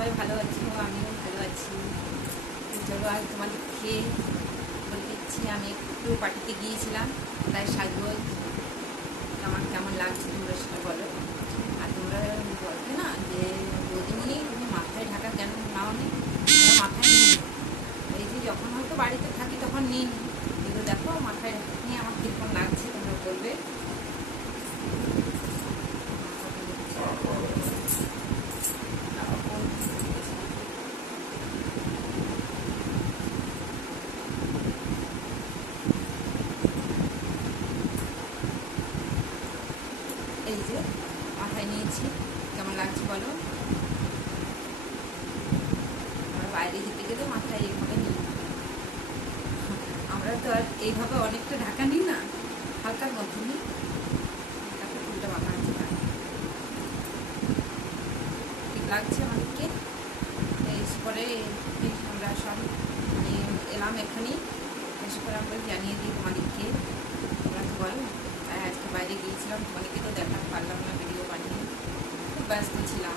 সবাই ভালো আছো, আমিও ভালো আছি। চলো আজ তোমাদেরকে বলে দিচ্ছি, আমি একটু পার্টিতে গিয়েছিলাম, তাই সাজগোজ আমার কেমন লাগছে তোমরা সেটা বলো। আর তোমরা বলবে না যে বৌদিমণি তুমি মাথায় ঢাকা কেন নাও নি, মাথায় নিই। এই যে যখন হয়তো বাড়িতে থাকি তখন নিই, কিন্তু দেখো মাথায় নিয়ে আমার কীরকম লাগছে তোমরা বলবে। এই যে মাথায় নিয়েছি, কেমন লাগছে বলো। আমরা বাইরে যেতে গেলে মাথায় এইভাবে নিই, আমরা তো আর এইভাবে অনেকটা ঢাকা নিই না, হালকার মধ্যে নিই। তারপর ফুলটা মাখা আছে, ঠিক লাগছে আমাদেরকে। এরপরে আমরা সব মানে এলাম এখানেই, এসে করে আমরা জানিয়ে দিই তোমাদেরকে। তোমরা তো বলো, তাই আজকে বাইরে গিয়েছিলাম, তোমাদেরকে তো দেখাতে পারলাম না ভিডিও বানিয়ে, খুব ব্যস্ত ছিলাম।